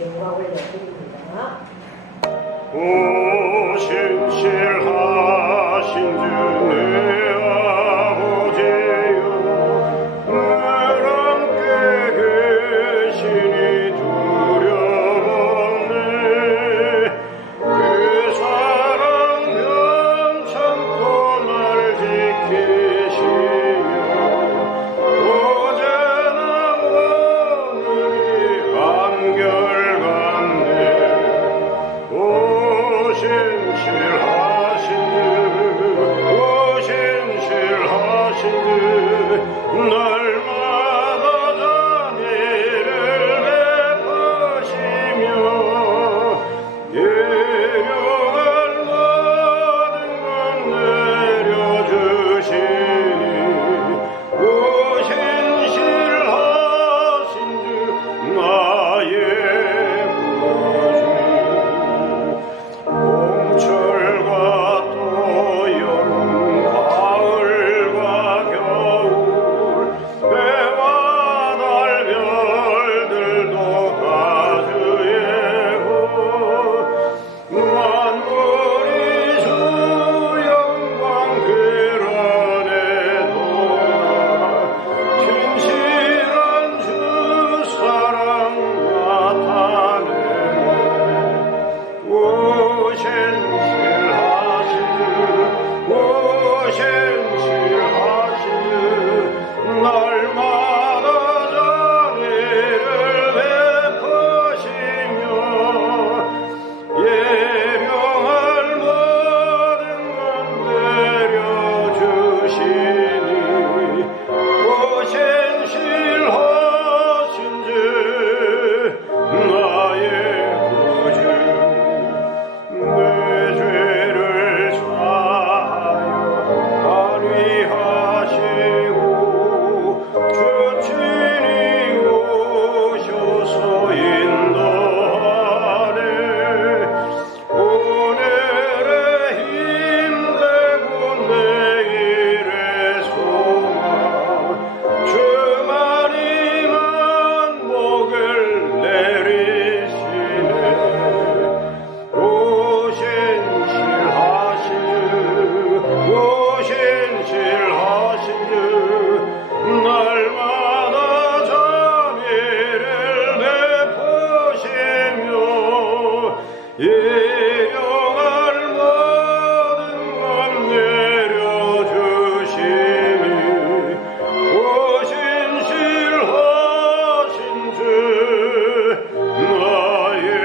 영광 올려드립니다. 오신실하신 주 내 아버지여 늘 함께 계시니 두려웠네. 그 사랑 변참고 날 지키시며 어제나 오늘이 한결같네. 오신실하신 주 날마다 자비를 베푸시며 예령할 모든 것 내려주시니 오신실하신 주 나의 구주. 봄철과 또 여름 가을과 겨울 해와 달 별들도 다 주의 호 만물이 주 영광 드러내도다. 진실한 주 사랑 나타내네. 오신실하신 주 날마다 자비를 베푸시며 예명할 모든 것 내려주시니 오신실하신 주 나의 구주. 내 죄를 사하여 안위하시고 주 친히 오셔서 인도하네. 오늘의 힘되고 내일의 소망 주만이만 복을 내리시네. 오신실하신 주 날마다 자비를 베푸시며 예령할 모든 것 내려주시니 오신실하신 주 나의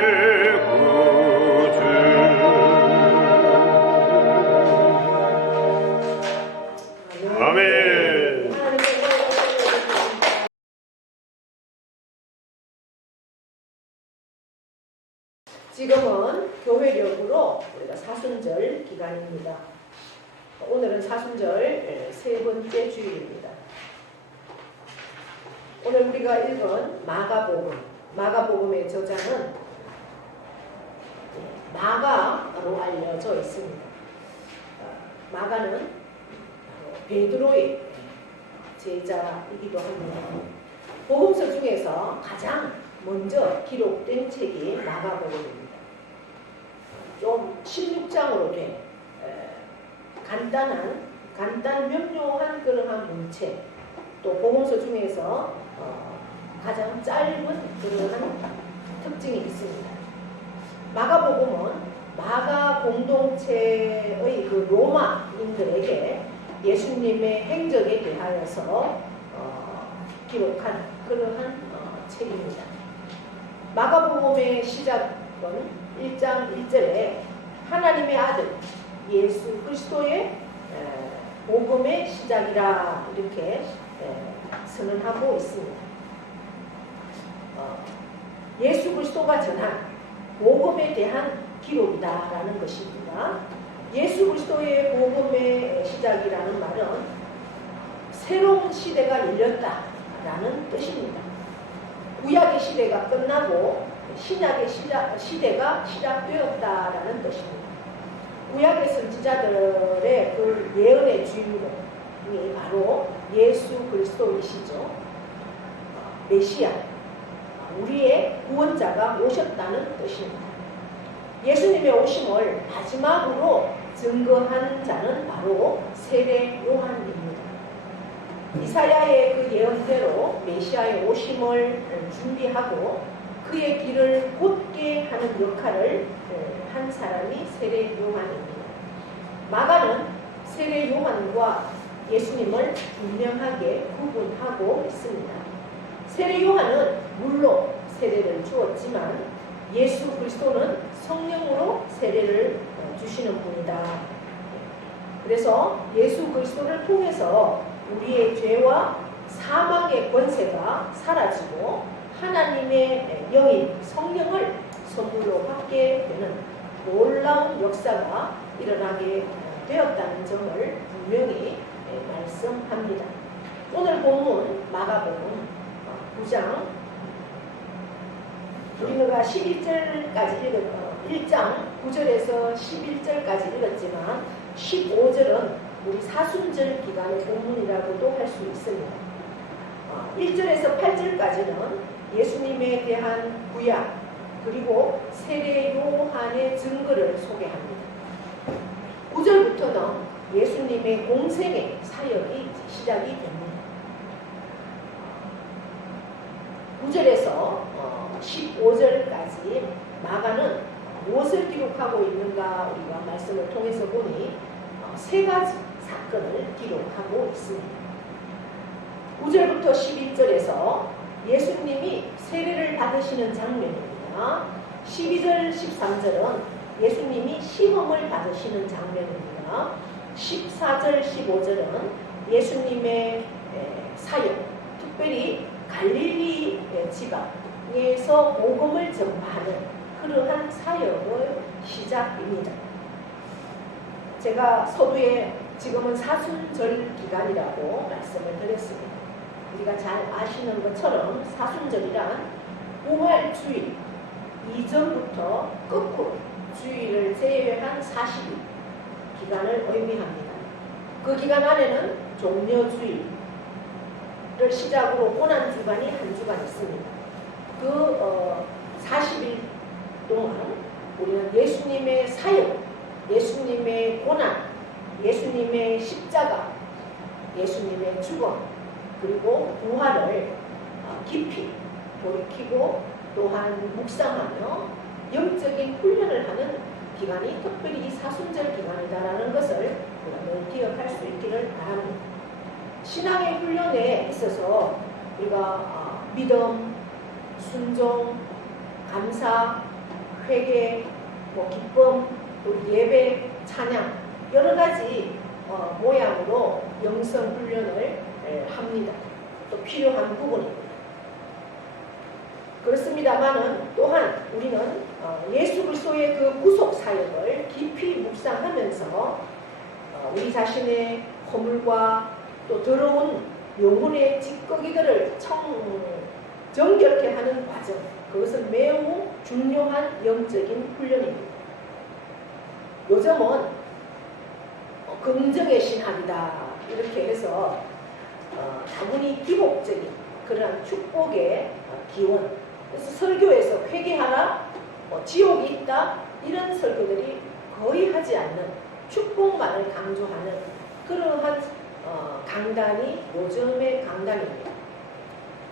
구주. 아멘. 지금은 교회력으로 우리가 사순절 기간입니다. 오늘은 사순절 세 번째 주일입니다. 오늘 우리가 읽은 마가복음의 저자는 마가로 알려져 있습니다. 마가는 베드로의 제자이기도 합니다. 복음서 중에서 가장 먼저 기록된 책이 마가복음입니다. 좀 16장으로 된 간단 명료한 그러한 문체, 또 복음서 중에서 가장 짧은 그러한 특징이 있습니다. 마가복음은 마가 공동체의 그 로마인들에게 예수님의 행적에 대하여서 기록한 그러한 책입니다. 마가복음의 시작은 1장 1절에 하나님의 아들 예수 그리스도의 복음의 시작이라 이렇게 선언하고 있습니다. 예수 그리스도가 전한 복음에 대한 기록이다라는 것입니다. 예수 그리스도의 복음의 시작이라는 말은 새로운 시대가 열렸다라는 뜻입니다. 구약의 시대가 끝나고 신약의 시대가 시작되었다라는 뜻입니다. 구약의 선지자들의 그 예언의 주인공이 바로 예수 그리스도이시죠. 메시아, 우리의 구원자가 오셨다는 뜻입니다. 예수님의 오심을 마지막으로 증거한 자는 바로 세례 요한입니다. 이사야의 그 예언대로 메시아의 오심을 준비하고 그의 길을 곧게 하는 역할을 한 사람이 세례 요한입니다. 마가는 세례 요한과 예수님을 분명하게 구분하고 있습니다. 세례 요한은 물로 세례를 주었지만 예수 그리스도는 성령으로 세례를 주시는 분이다. 그래서 예수 그리스도를 통해서 우리의 죄와 사망의 권세가 사라지고 하나님의 영인 성령을 선물로 받게 되는 놀라운 역사가 일어나게 되었다는 점을 분명히 말씀합니다. 오늘 본문 마가복음 9장 우리가 11절까지 1장 9절에서 11절까지 읽었지만 15절은 우리 사순절 기간의 본문이라고도 할 수 있습니다. 1절에서 8절까지는 예수님에 대한 구약 그리고 세례 요한의 증거를 소개합니다. 9절부터는 예수님의 공생의 사역이 시작이 됩니다. 9절에서 15절까지 마가는 무엇을 기록하고 있는가 우리가 말씀을 통해서 보니 세 가지 사건을 기록하고 있습니다. 9절부터 11절에서 예수님이 세례를 받으시는 장면입니다. 12절, 13절은 예수님이 시험을 받으시는 장면입니다. 14절, 15절은 예수님의 사역, 특별히 갈릴리 지방에서 복음을 전파하는 그러한 사역의 시작입니다. 제가 서두에 지금은 사순절 기간이라고 말씀을 드렸습니다. 우리가 잘 아시는 것처럼 사순절이란 부활주일 이전부터 거꾸로 주일을 제외한 40일 기간을 의미합니다. 그 기간 안에는 종려주일을 시작으로 고난주간이 한 주간 있습니다. 그 40일 동안 우리는 예수님의 사역, 예수님의 고난, 예수님의 십자가, 예수님의 죽음, 그리고 부활을 깊이 돌이키고 또한 묵상하며 영적인 훈련을 하는 기간이 특별히 이 사순절 기간이다라는 것을 우리가 늘 기억할 수 있기를 바랍니다. 신앙의 훈련에 있어서 우리가 믿음, 순종, 감사, 회개, 기쁨, 또 예배, 찬양 여러 가지 모양으로 영성 훈련을 합니다. 또 필요한 부분입니다. 그렇습니다만은 또한 우리는 예수 그리스도의 그 구속 사역을 깊이 묵상하면서 우리 자신의 허물과 또 더러운 영혼의 찌꺼기들을 정결케 하는 과정, 그것은 매우 중요한 영적인 훈련입니다. 요즘은 긍정의 신학이다 이렇게 해서 다분히 기복적인 그러한 축복의 기원, 그래서 설교에서 회개하라, 지옥이 있다 이런 설교들이 거의 하지 않는 축복만을 강조하는 그러한 강단이 요즘의 강단입니다.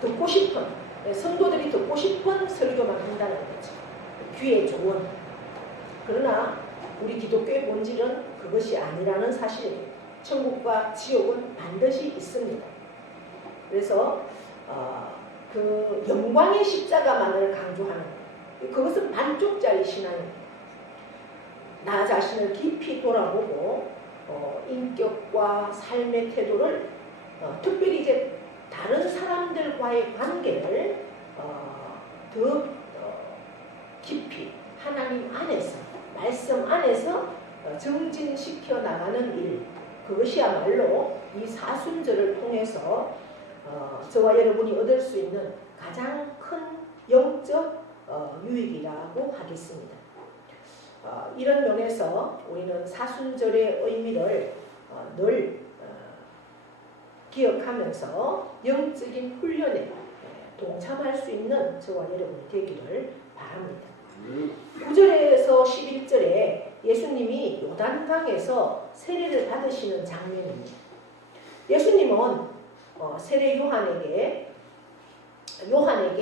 듣고 싶은 성도들이 듣고 싶은 설교만 한다는 거죠. 귀에 좋은. 그러나 우리 기독교의 본질은 그것이 아니라는 사실입니다. 천국과 지옥은 반드시 있습니다. 그래서 그 영광의 십자가만을 강조하는 그것은 반쪽짜리 신앙입니다. 나 자신을 깊이 돌아보고 인격과 삶의 태도를 특별히 이제 다른 사람들과의 관계를 더 깊이 하나님 안에서 말씀 안에서 증진시켜 나가는 일, 그것이야말로 이 사순절을 통해서 저와 여러분이 얻을 수 있는 가장 큰 영적 유익이라고 하겠습니다. 이런 면에서 우리는 사순절의 의미를 늘 기억하면서 영적인 훈련에 동참할 수 있는 저와 여러분이 되기를 바랍니다. 9절에서 11절에 예수님이 요단강에서 세례를 받으시는 장면입니다. 예수님은 세례 요한에게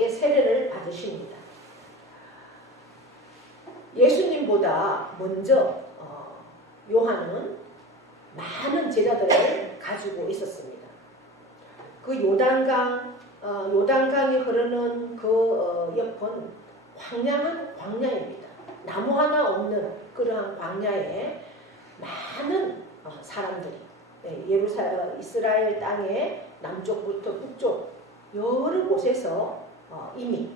세례를 받으십니다. 예수님보다 먼저 요한은 많은 제자들을 가지고 있었습니다. 그 요단강이 흐르는 그 옆은 황량한 광야입니다. 나무 하나 없는 그러한 광야에 많은 사람들이 이스라엘 땅의 남쪽부터 북쪽 여러 곳에서 이미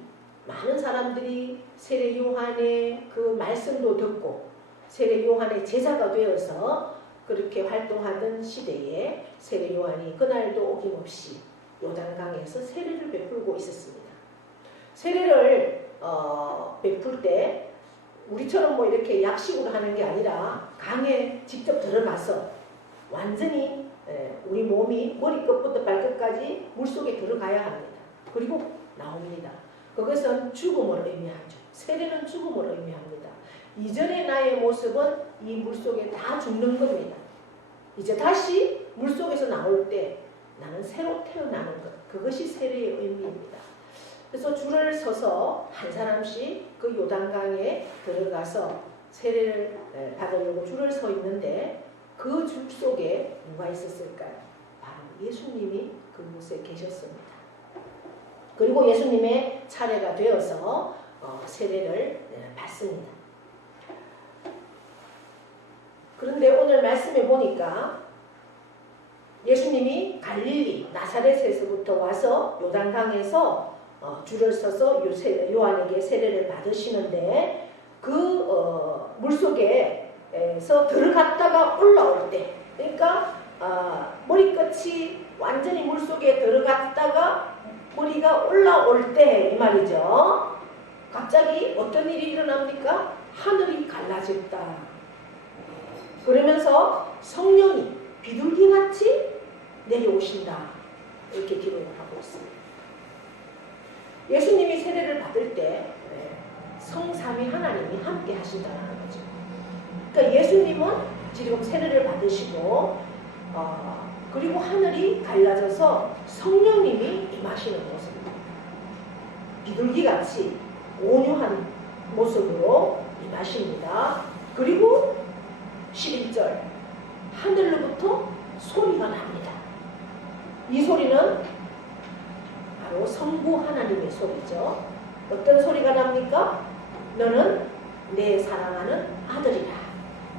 많은 사람들이 세례 요한의 그 말씀도 듣고 세례 요한의 제자가 되어서 그렇게 활동하던 시대에 세례 요한이 그날도 어김없이 요단강에서 세례를 베풀고 있었습니다. 세례를 베풀 때 우리처럼 뭐 이렇게 약식으로 하는 게 아니라 강에 직접 들어가서 완전히 우리 몸이 머리끝부터 발끝까지 물속에 들어가야 합니다. 그리고 나옵니다. 그것은 죽음을 의미하죠. 세례는 죽음을 의미합니다. 이전의 나의 모습은 이 물속에 다 죽는 겁니다. 이제 다시 물속에서 나올 때 나는 새로 태어나는 것. 그것이 세례의 의미입니다. 그래서 줄을 서서 한 사람씩 그 요단강에 들어가서 세례를 받으려고 줄을 서 있는데 그 줄 속에 누가 있었을까요? 바로 예수님이 그곳에 계셨습니다. 그리고 예수님의 차례가 되어서 세례를 받습니다. 그런데 오늘 말씀에 보니까 예수님이 갈릴리 나사렛에서부터 와서 요단강에서 줄을 서서 요한에게 세례를 받으시는데 그 물속에서 들어갔다가 올라올 때, 그러니까 머리끝이 완전히 물속에 들어갔다가 머리가 올라올 때 이 말이죠. 갑자기 어떤 일이 일어납니까? 하늘이 갈라졌다. 그러면서 성령이 비둘기같이 내려오신다. 이렇게 기록을 하고 있습니다. 예수님이 세례를 받을 때 성삼위 하나님이 함께 하신다는 거죠. 그러니까 예수님은 지금 세례를 받으시고 그리고 하늘이 갈라져서 성령님이 임하시는 모습입니다. 비둘기같이 온유한 모습으로 임하십니다. 그리고 11절 하늘로부터 소리가 납니다. 이 소리는 바로 성부 하나님의 소리죠. 어떤 소리가 납니까? 너는 내 사랑하는 아들이라.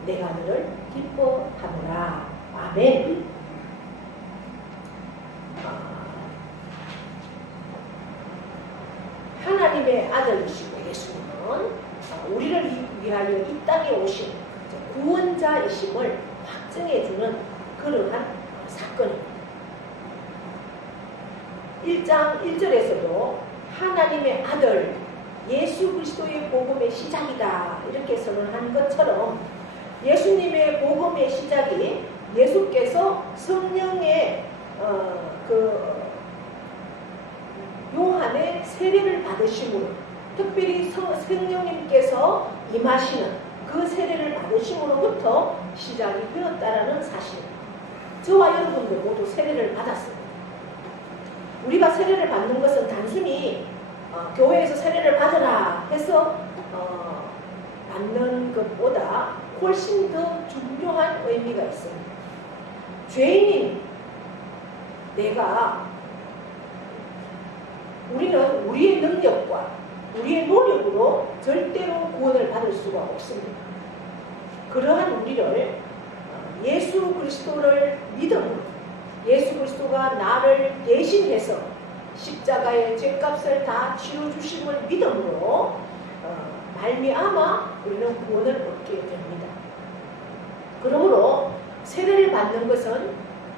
내가 너를 기뻐하노라. 아멘. 하나님의 아들이시고 예수님은 우리를 위하여 이 땅에 오신 구원자이심을 확증해주는 그러한 사건입니다. 1장 1절에서도 하나님의 아들 예수 그리스도의 복음의 시작이다 이렇게 선언한 것처럼 예수님의 복음의 시작이 예수께서 성령의 요한의 세례를 받으심으로, 특별히 성령님께서 임하시는 그 세례를 받으심으로부터 시작이 되었다라는 사실입니다. 저와 여러분도 모두 세례를 받았습니다. 우리가 세례를 받는 것은 단순히 교회에서 세례를 받으라 해서 받는 것보다 훨씬 더 중요한 의미가 있습니다. 죄인인 우리는 우리의 능력과 우리의 노력으로 절대로 구원을 받을 수가 없습니다. 그러한 우리를 예수 그리스도를 믿음으로, 예수 그리스도가 나를 대신해서 십자가의 죄값을 다 치러주심을 믿음으로 말미암아 우리는 구원을 얻게 됩니다. 그러므로 세례를 받는 것은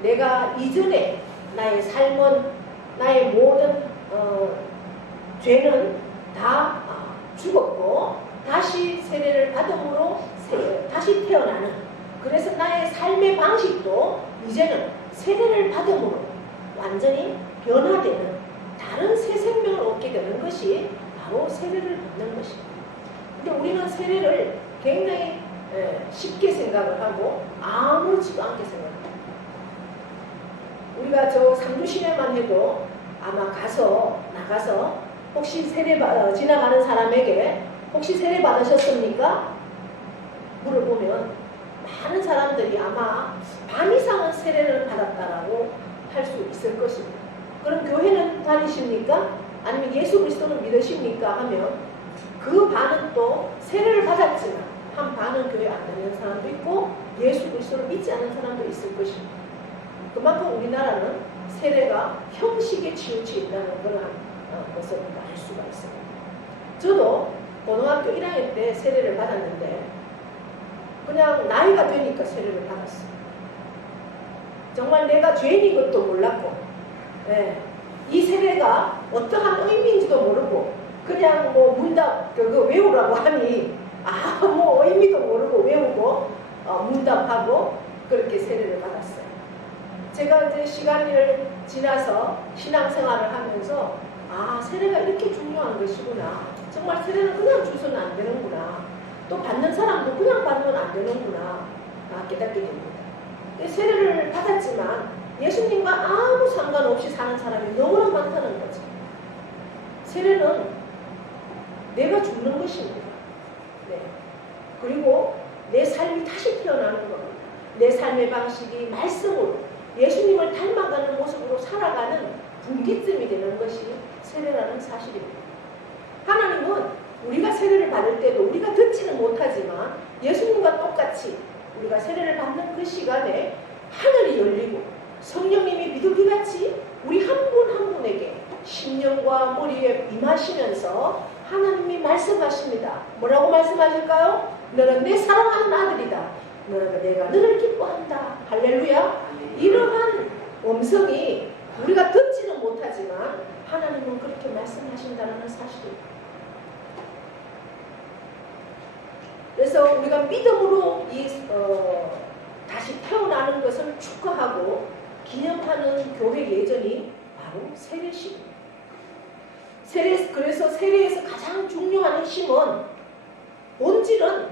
내가 이전에 나의 삶은, 나의 모든 죄는 다 죽었고 다시 세례를 받음으로 다시 태어나는, 그래서 나의 삶의 방식도 이제는 세례를 받음으로 완전히 변화되는 다른 새 생명을 얻게 되는 것이 바로 세례를 받는 것입니다. 근데 우리는 세례를 굉장히 쉽게 생각을 하고 아무렇지도 않게 생각합니다. 우리가 저 상주시내만 해도 아마 나가서 혹시 지나가는 사람에게 혹시 세례 받으셨습니까? 물어보면 많은 사람들이 아마 반 이상은 세례를 받았다라고 할 수 있을 것입니다. 그럼 교회는 다니십니까? 아니면 예수 그리스도를 믿으십니까? 하면 그 반은 또 세례를 받았지만 한 반은 교회 안 다니는 사람도 있고 예수 그리스도를 믿지 않는 사람도 있을 것입니다. 그만큼 우리나라는 세례가 형식에 치우쳐 있다는 그런 것을 우리가 알 수가 있습니다. 저도 고등학교 1학년 때 세례를 받았는데 그냥 나이가 되니까 세례를 받았어요. 정말 내가 죄인인 것도 몰랐고 이 세례가 어떠한 의미인지도 모르고 그냥 뭐 문답 그거 외우라고 하니 뭐 의미도 모르고 외우고 문답하고 그렇게 세례를 받았어요. 제가 이제 시간이 지나서 신앙생활을 하면서 세례가 이렇게 중요한 것이구나. 정말 세례는 그냥 주서는 안 되는구나. 또 받는 사람도 그냥 받으면 안 되는구나. 깨닫게 됩니다. 세례를 받았지만 예수님과 아무 상관없이 사는 사람이 너무나 많다는 거죠. 세례는 내가 죽는 것입니다. 그리고 내 삶이 다시 태어나는 겁니다. 내 삶의 방식이 말씀으로 예수님을 닮아가는 모습으로 살아가는 분기점이 되는 것이 세례라는 사실입니다. 하나님은 우리가 세례를 받을 때도 우리가 듣지는 못하지만 예수님과 똑같이 우리가 세례를 받는 그 시간에 하늘이 열리고 성령님이 비둘기같이 우리 한 분 한 분에게 심령과 머리에 임하시면서 하나님이 말씀하십니다. 뭐라고 말씀하실까요? 너는 내 사랑하는 아들이다. 내가 너를 기뻐한다. 할렐루야. 이러한 음성이 우리가 듣지는 못하지만 하나님은 그렇게 말씀하신다는 사실입니다. 그래서 우리가 믿음으로 다시 태어나는 것을 축하하고 기념하는 교회 예전이 바로 세례식입니다. 그래서 세례에서 가장 중요한 핵심은 본질은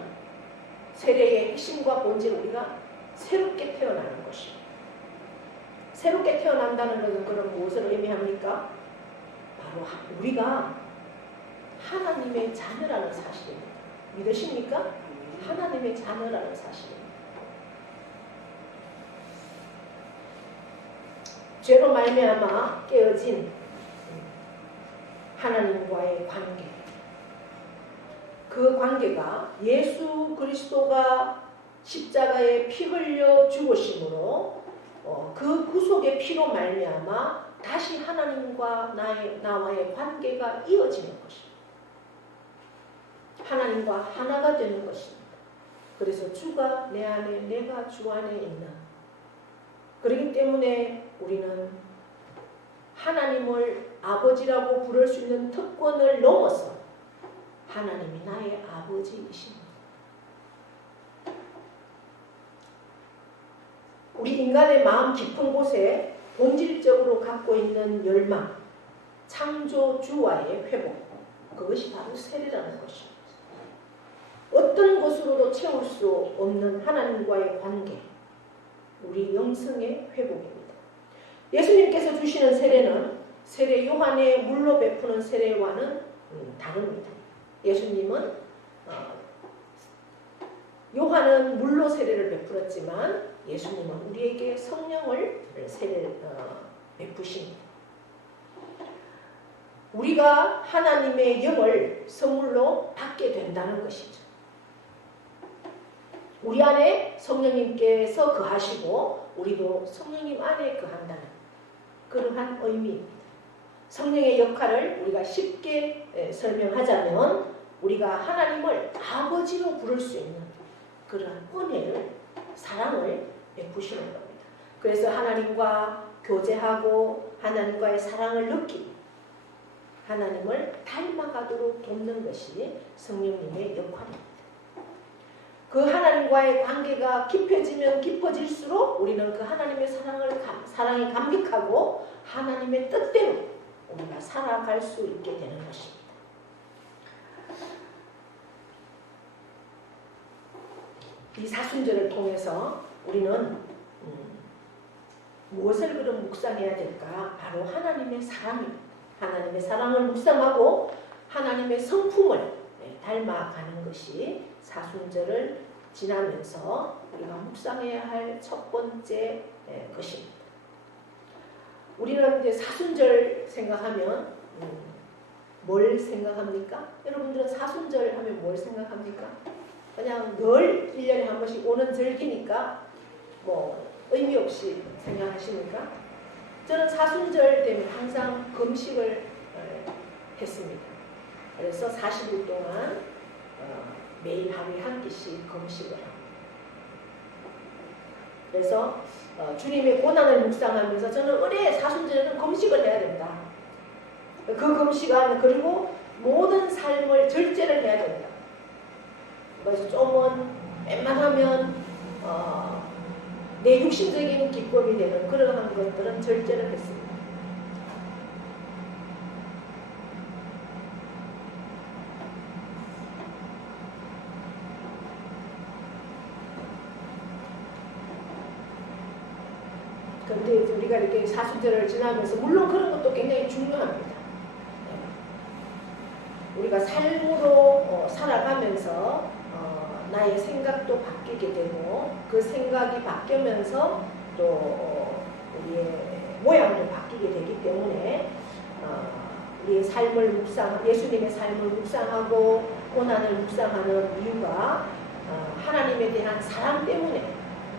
세례의 핵심과 본질은 우리가 새롭게 태어나는 것입니다. 새롭게 태어난다는 것은 그럼 무엇을 의미합니까? 바로 우리가 하나님의 자녀라는 사실입니다. 믿으십니까? 하나님의 자녀라는 사실입니다. 죄로 말미암아 깨어진 하나님과의 관계, 그 관계가 예수 그리스도가 십자가에 피 흘려 죽으심으로 그 구속의 피로 말미암아 다시 하나님과 나와의 관계가 이어지는 것입니다. 하나님과 하나가 되는 것입니다. 그래서 주가 내 안에, 내가 주 안에 있는. 그렇기 때문에 우리는 하나님을 아버지라고 부를 수 있는 특권을 넘어서 하나님이 나의 아버지이십니다. 우리 인간의 마음 깊은 곳에 본질적으로 갖고 있는 열망, 창조주와의 회복, 그것이 바로 세례라는 것입니다. 어떤 것으로도 채울 수 없는 하나님과의 관계, 우리 영성의 회복입니다. 예수님께서 주시는 세례는 세례 요한의 물로 베푸는 세례와는 다릅니다. 예수님은 요한은 물로 세례를 베풀었지만 예수님은 우리에게 성령을 베푸십니다. 우리가 하나님의 영을 선물로 받게 된다는 것이죠. 우리 안에 성령님께서 거하시고 우리도 성령님 안에 거한다는 그러한 의미입니다. 성령의 역할을 우리가 쉽게 설명하자면 우리가 하나님을 아버지로 부를 수 있는 그러한 은혜를, 사랑을 베푸시는 겁니다. 그래서 하나님과 교제하고 하나님과의 사랑을 느끼고 하나님을 닮아가도록 돕는 것이 성령님의 역할입니다. 그 하나님과의 관계가 깊어지면 깊어질수록 우리는 그 하나님의 사랑이 감격하고 하나님의 뜻대로 우리가 살아갈 수 있게 되는 것입니다. 이 사순절을 통해서 우리는 무엇을 그럼 묵상해야 될까? 바로 하나님의 사랑입니다. 하나님의 사랑을 묵상하고 하나님의 성품을 닮아가는 것이 사순절을 지나면서 우리가 묵상해야 할 첫 번째 것입니다. 우리는 이제 사순절 생각하면 뭘 생각합니까? 여러분들은 사순절 하면 뭘 생각합니까? 그냥 늘 1년에 한 번씩 오는 절기니까 뭐 의미 없이 생각하십니까? 저는 사순절 때문에 항상 금식을 했습니다. 그래서 40일 동안 매일 하루에 한 끼씩 금식을 합니다. 그래서 주님의 고난을 묵상하면서 저는 의뢰 사순절에는 금식을 해야 된다. 그 금식 안에 그리고 모든 삶을 절제를 해야 된다. 그래서 좀은 웬만하면 내 육신적인 기쁨이 되는 그러한 것들은 절제를 했습니다. 그런데 우리가 이렇게 사순절을 지나면서 물론 그런 것도 굉장히 중요합니다. 우리가 삶으로 살아가면서 나의 생각도 바뀌게 되고 그 생각이 바뀌면서 또 우리의 모양도 바뀌게 되기 때문에 우리의 삶을 예수님의 삶을 묵상하고 고난을 묵상하는 이유가 하나님에 대한 사랑 때문에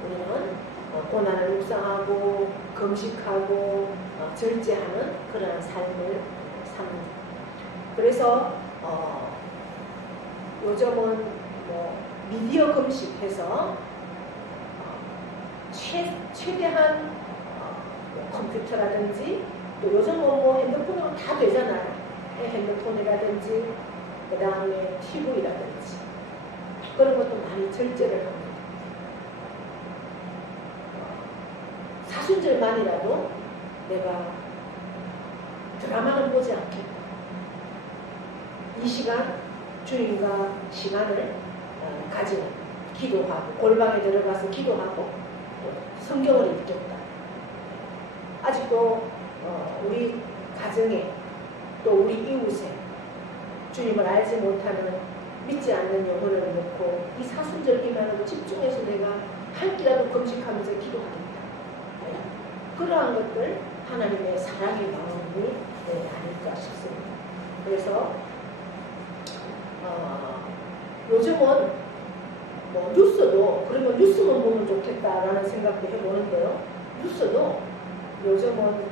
우리는 고난을 묵상하고 금식하고 절제하는 그런 삶을 삽니다. 그래서 요즘은 뭐 미디어 금식해서 최대한 뭐 컴퓨터라든지 또 요즘은 뭐 핸드폰으로 다 되잖아요. 핸드폰이라든지 그 다음에 TV라든지 그런 것도 많이 절제를 합니다. 사순절만이라도 내가 드라마는 보지 않겠다. 이 시간 주님과 시간을 가지는 기도하고 골방에 들어가서 기도하고 성경을 읽겠다. 아직도 우리 가정에 또 우리 이웃에 주님을 알지 못하는 믿지 않는 영혼을 놓고 이 사순절기만으로 집중해서 내가 한 끼라도 금식하면서 기도하겠다. 그러한 것들 하나님의 사랑의 마음이 아닐까 싶습니다. 그래서 요즘은 뭐 뉴스도 그러면 뉴스만 보면 좋겠다라는 생각도 해보는데요. 뉴스도 요즘은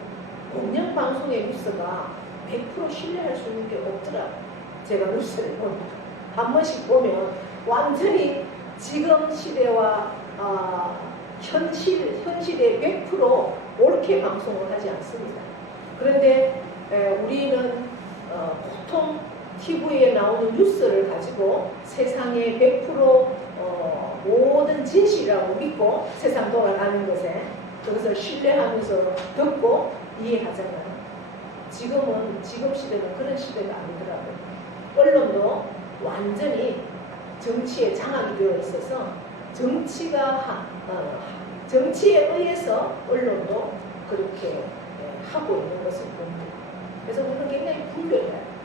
공영방송의 뉴스가 100% 신뢰할 수 있는 게 없더라고요. 제가 뉴스를 보니까 한 번씩 보면 완전히 지금 시대와 현 시대에 100% 옳게 방송을 하지 않습니다. 그런데 우리는 보통 TV에 나오는 뉴스를 가지고 세상에 100% 모든 진실이라고 믿고 세상 돌아가는 것에 그것을 신뢰하면서 듣고 이해하잖아요. 지금 시대는 그런 시대가 아니더라고요. 언론도 완전히 정치에 장악이 되어 있어서 정치에 의해서 언론도 그렇게 하고 있는 것을 봅니다. 그래서 우리는 굉장히 분별해요.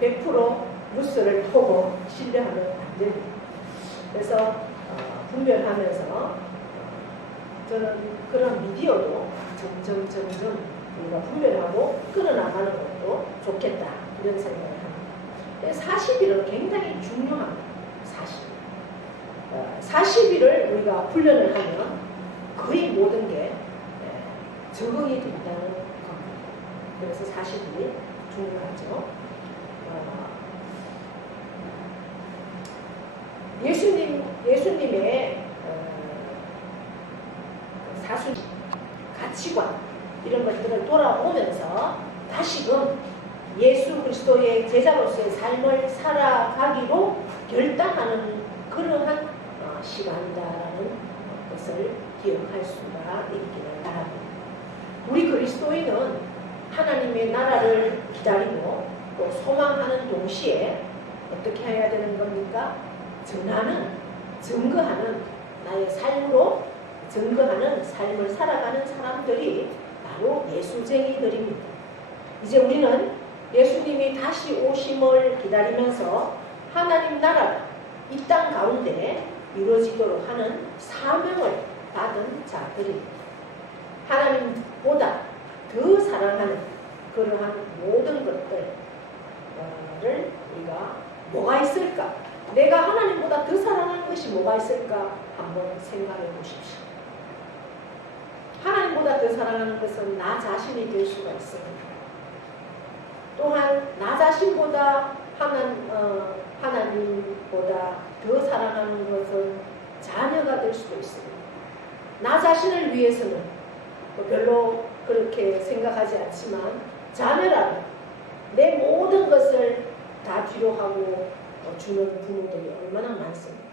100% 뉴스를 보고 신뢰하면 안 됩니다. 그래서 분별하면서 저는 그런 미디어도 점점 우리가 분별하고 끌어나가는 것도 좋겠다 이런 생각을 합니다. 40일은 굉장히 중요합니다. 40일을 우리가 훈련을 하면 거의 모든 게 적응이 된다는 겁니다. 그래서 40일이 중요하죠. 예수님의 사순 가치관 이런 것들을 돌아보면서 다시금 예수 그리스도의 제자로서의 삶을 살아가기로 결단하는 그러한 시간이다라는 것을 기억할 수가 있기를 바랍니다. 우리 그리스도인은 하나님의 나라를 기다리고 또 소망하는 동시에 어떻게 해야 되는 겁니까? 증거하는 나의 삶으로 증거하는 삶을 살아가는 사람들이 바로 예수쟁이들입니다. 이제 우리는 예수님이 다시 오심을 기다리면서 하나님 나라가 이 땅 가운데 이루어지도록 하는 사명을 받은 자들입니다. 하나님보다 더 사랑하는 그러한 모든 것들을 우리가 뭐가 있을까? 내가 하나님보다 더 사랑하는 것이 뭐가 있을까? 한번 생각해 보십시오. 하나님보다 더 사랑하는 것은 나 자신이 될 수가 있습니다. 또한 나 자신보다 하나님보다 더 사랑하는 것은 자녀가 될 수도 있습니다. 나 자신을 위해서는 별로 그렇게 생각하지 않지만 자녀라면 내 모든 것을 다 뒤로 하고 주는 부모들이 얼마나 많습니까?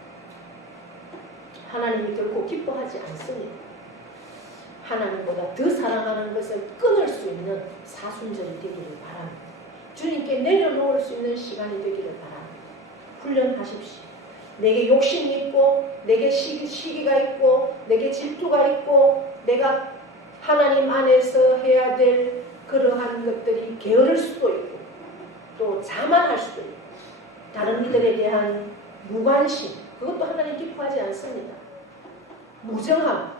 하나님이 결코 기뻐하지 않습니다. 하나님보다 더 사랑하는 것을 끊을 수 있는 사순절이 되기를 바랍니다. 주님께 내려놓을 수 있는 시간이 되기를 바랍니다. 훈련하십시오. 내게 욕심이 있고 내게 시기가 있고 내게 질투가 있고 내가 하나님 안에서 해야 될 그러한 것들이 게으를 수도 있고 또 자만할 수도 있고 다른 이들에 대한 무관심, 그것도 하나님 기뻐하지 않습니다. 무정함,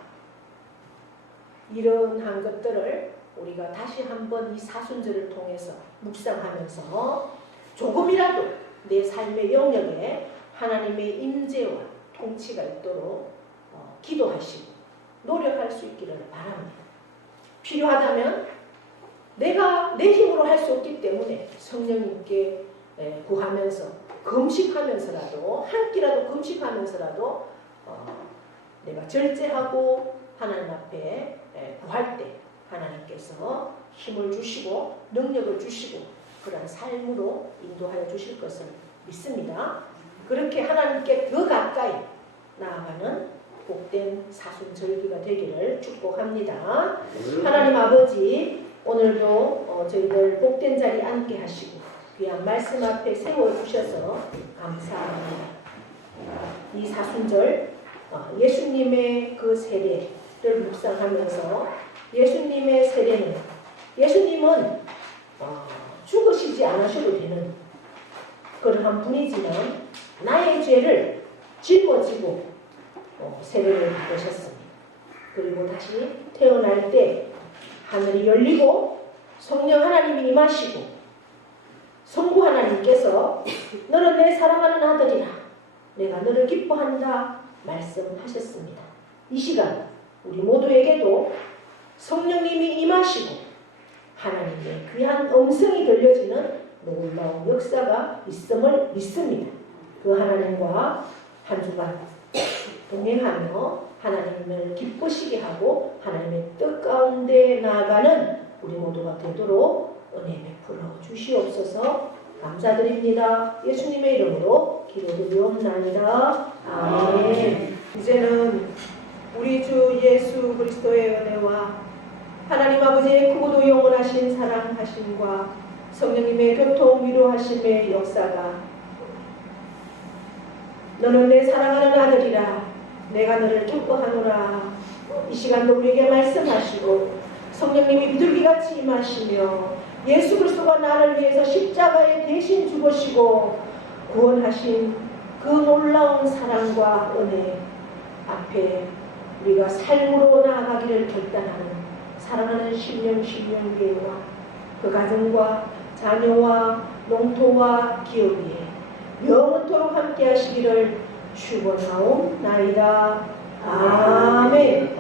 이러한 것들을 우리가 다시 한번 이 사순절을 통해서 묵상하면서 조금이라도 내 삶의 영역에 하나님의 임재와 통치가 있도록 기도하시고 노력할 수 있기를 바랍니다. 필요하다면 내가 내 힘으로 할 수 없기 때문에 성령님께 구하면서 금식하면서라도 한 끼라도 금식하면서라도 내가 절제하고 하나님 앞에 구할 때 하나님께서 힘을 주시고 능력을 주시고 그런 삶으로 인도하여 주실 것을 믿습니다. 그렇게 하나님께 더 가까이 나아가는 복된 사순절기가 되기를 축복합니다. 하나님 아버지, 오늘도 저희들 복된 자리 앉게 하시고 귀한 말씀 앞에 세워주셔서 감사합니다. 이 사순절 예수님의 그 세례를 묵상하면서 예수님의 세례는 예수님은 죽으시지 않으셔도 되는 그러한 분이지만 나의 죄를 짊어지고 세례를 받으셨습니다. 그리고 다시 태어날 때 하늘이 열리고 성령 하나님이 임하시고 성부 하나님께서 너는 내 사랑하는 아들이라 내가 너를 기뻐한다 말씀하셨습니다. 이 시간 우리 모두에게도 성령님이 임하시고 하나님의 귀한 음성이 들려지는 놀라운 역사가 있음을 믿습니다. 그 하나님과 한 주간 동행하며 하나님을 기쁘시게 하고 하나님의 뜻 가운데 나아가는 우리 모두가 되도록 은혜 베풀어 주시옵소서. 감사드립니다. 예수님의 이름으로 기도드리옵나이다. 아멘. 이제는 우리 주 예수 그리스도의 은혜와 하나님 아버지의 크고도 영원하신 사랑하심과 성령님의 교통 위로하심의 역사가 너는 내 사랑하는 아들이라 내가 너를 기뻐하노라 이 시간도 우리에게 말씀하시고 성령님이 비둘기같이 임하시며 예수 그리스도가 나를 위해서 십자가에 대신 죽으시고 구원하신 그 놀라운 사랑과 은혜 앞에 우리가 삶으로 나아가기를 결단하는 사랑하는 신령교회와 그 가정과 자녀와 농토와 기업에 영원토록 함께 하시기를 축원하옵나이다. 아멘.